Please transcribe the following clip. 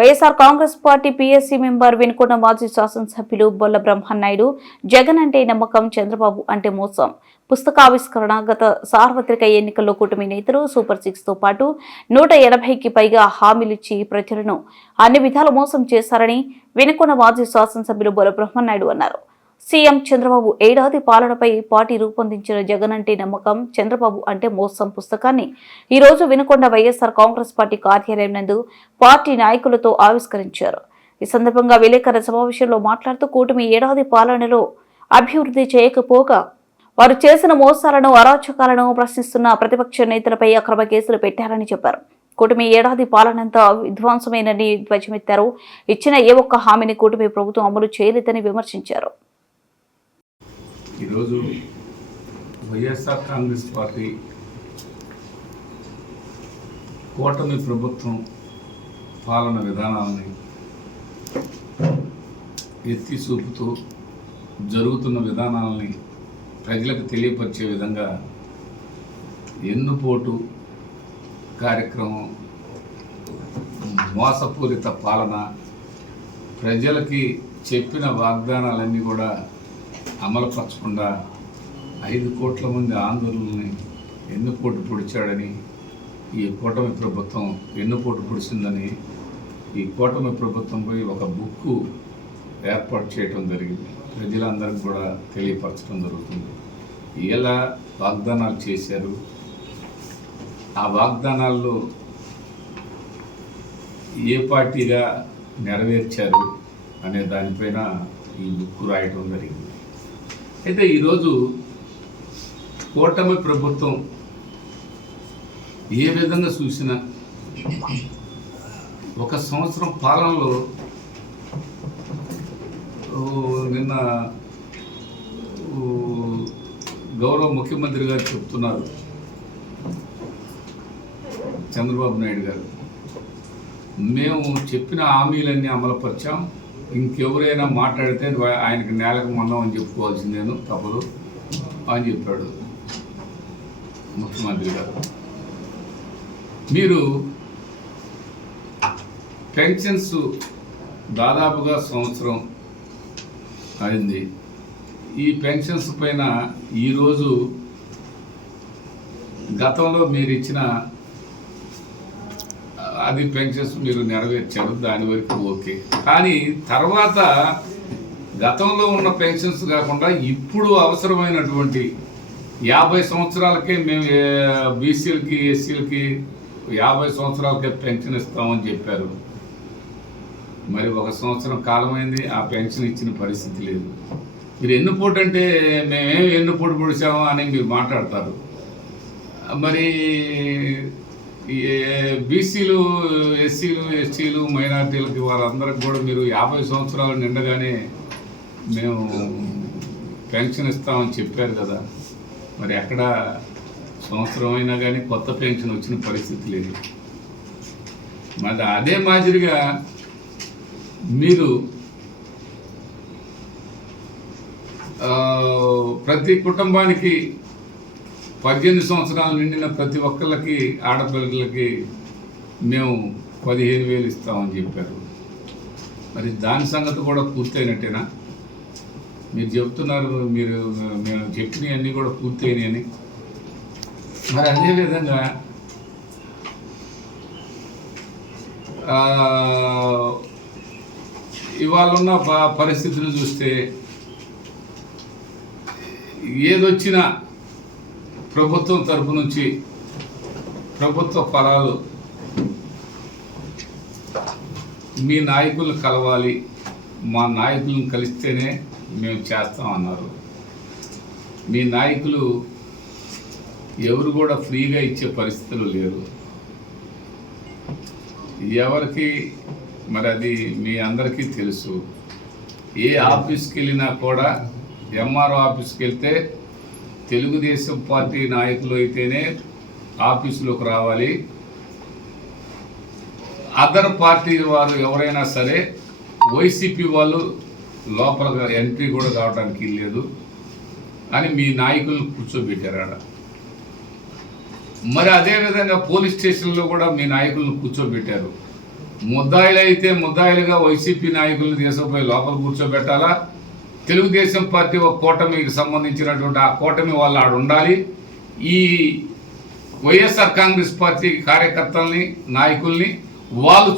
YSR Congress party PSC member Venukonda మాజీ శాసనసభ్యులు బొల్ల బ్రహ్మన్నాయుడు జగన్ అంటే నమ్మకం చంద్రబాబు అంటే మోసం. పుస్తకావిష్కరణ గత సార్వత్రిక ఎన్నికల్లో కూటమి నేతలు సూపర్ సిక్స్తో పాటు నూట ఎనభైకి పైగా హామీలిచ్చి ప్రజలను అన్ని విధాల మోసం చేశారని వెనుకొండ మాజీ శాసనసభ్యులు బొల్ల బ్రహ్మన్నాయుడు అన్నారు. సీఎం చంద్రబాబు ఏడాది పాలనపై పార్టీ రూపొందించిన జగన్ అంటే నమ్మకం చంద్రబాబు అంటే మోసం పుస్తకాన్ని ఈరోజు వినుకొండ వైఎస్ఆర్ కాంగ్రెస్ పార్టీ కార్యాలయం నందు పార్టీ నాయకులతో ఆవిష్కరించారు. ఈ సందర్భంగా విలేకరుల సమావేశంలో మాట్లాడుతూ కూటమి ఏడాది పాలనలో అభివృద్ధి చేయకపోగా వారు చేసిన మోసాలను అరాచకాలను ప్రశ్నిస్తున్న ప్రతిపక్ష నేతలపై అక్రమ కేసులు పెట్టారని చెప్పారు. కూటమి ఏడాది పాలనంతా విధ్వంసమేనని ధ్వజమెత్తారు. ఇచ్చిన ఏ ఒక్క హామీని కూటమి ప్రభుత్వం అమలు చేయలేదని విమర్శించారు. ఈరోజు వైఎస్ఆర్ కాంగ్రెస్ పార్టీ కూటమి ప్రభుత్వం పాలన విధానాలని ఎత్తి చూపుతూ జరుగుతున్న విధానాలని ప్రజలకు తెలియపరిచే విధంగా ఎన్నుపోటు కార్యక్రమం మోసపూరిత పాలన ప్రజలకి చెప్పిన వాగ్దానాలన్నీ కూడా అమలుపరచకుండా ఐదు కోట్ల మంది ఆందోళనని ఎన్నుపోటు పొడిచాడని ఈ కూటమి ప్రభుత్వం ఎన్నుపోటు పొడిచిందని ఈ కూటమి ప్రభుత్వంపై ఒక బుక్కు ఏర్పాటు చేయడం జరిగింది. ప్రజలందరికీ కూడా తెలియపరచడం జరుగుతుంది. ఎలా వాగ్దానాలు చేశారు. ఆ వాగ్దానాల్లో ఏ పార్టీగా నెరవేర్చారు అనే దానిపైన ఈ బుక్ రాయటం జరిగింది. అయితే ఈరోజు కూటమి ప్రభుత్వం ఏ విధంగా చూసినా ఒక సంవత్సరం పాలనలో నిన్న గౌరవ ముఖ్యమంత్రి గారు చెప్తున్నారు చంద్రబాబు నాయుడు గారు. మేము చెప్పిన హామీలన్నీ అమలుపరిచాం. ఇంకెవరైనా మాట్లాడితే ఆయనకు ఆయనకి నేలకు మొన్నం అని చెప్పుకోవాల్సిందేను తప్పదు అని చెప్పాడు ముఖ్యమంత్రి గారు. మీరు పెన్షన్స్ దాదాపుగా సంవత్సరం అయింది. ఈ పెన్షన్స్ పైన ఈరోజు గతంలో మీరు ఇచ్చిన అది పెన్షన్స్ మీరు నెరవేర్చారు దాని వరకు ఓకే. కానీ తర్వాత గతంలో ఉన్న పెన్షన్స్ కాకుండా ఇప్పుడు అవసరమైనటువంటి యాభై సంవత్సరాలకే మేము బీసీలకి ఎస్సీలకి యాభై సంవత్సరాలకే పెన్షన్ ఇస్తామని చెప్పారు. మరి ఒక సంవత్సరం కాలమైంది ఆ పెన్షన్ ఇచ్చిన పరిస్థితి లేదు. మీరు ఎన్నుపోటు అంటే మేమేం పూట పొడిచాము అని మీరు మాట్లాడతారు. మరి బీసీలు ఎస్సీలు ఎస్టీలు మైనార్టీలకి వారందరికి కూడా మీరు యాభై సంవత్సరాలు నిండగానే మేము పెన్షన్ ఇస్తామని చెప్పారు కదా. మరి ఎక్కడ సంవత్సరం అయినా కానీ కొత్త పెన్షన్ వచ్చిన పరిస్థితి లేదు. మరి అదే మాదిరిగా మీరు ప్రతి కుటుంబానికి పద్దెనిమిది సంవత్సరాలు నిండిన ప్రతి ఒక్కళ్ళకి ఆడపిల్లలకి మేము పదిహేను వేలు ఇస్తామని చెప్పారు. మరి దాని సంగతి కూడా పూర్తయినట్టేనా? మీరు చెప్తున్నారు మీరు మేము చెప్పినవన్నీ కూడా పూర్తయినాయని మరి అదేవిధంగా ఇవాళ ఉన్న ప- పరిస్థితులు చూస్తే ఏదొచ్చినా ప్రభుత్వం తరపు నుంచి ప్రభుత్వ ఫలాలు మీ నాయకులను కలవాలి మా నాయకులను కలిస్తేనే మేము చేస్తామన్నారు మీ నాయకులు ఎవరు కూడా ఫ్రీగా ఇచ్చే పరిస్థితులు లేరు. ఎవరికి మరి అది మీ అందరికీ తెలుసు. ఏ ఆఫీస్కి వెళ్ళినా కూడా ఎంఆర్ఓ ఆఫీస్కి వెళ్తే తెలుగుదేశం పార్టీ నాయకులు అయితేనే ఆఫీసులోకి రావాలి. అదర్ పార్టీ వారు ఎవరైనా సరే వైసీపీ వాళ్ళు లోపల ఎంట్రీ కూడా కావడానికి లేదు అని మీ నాయకులు కూర్చోబెట్టారు ఆడ. మరి అదేవిధంగా పోలీస్ స్టేషన్లో కూడా మీ నాయకులను కూర్చోబెట్టారు. ముద్దాయిలు అయితే ముద్దాయిలుగా వైసీపీ నాయకులను తీసుకుపోయి లోపల కూర్చోబెట్టాలా? తెలుగుదేశం పార్టీ ఒక కూటమికి సంబంధించినటువంటి ఆ కూటమి వాళ్ళు ఆడ ఉండాలి. ఈ వైఎస్ఆర్ కాంగ్రెస్ పార్టీ కార్యకర్తల్ని నాయకుల్ని వాళ్ళు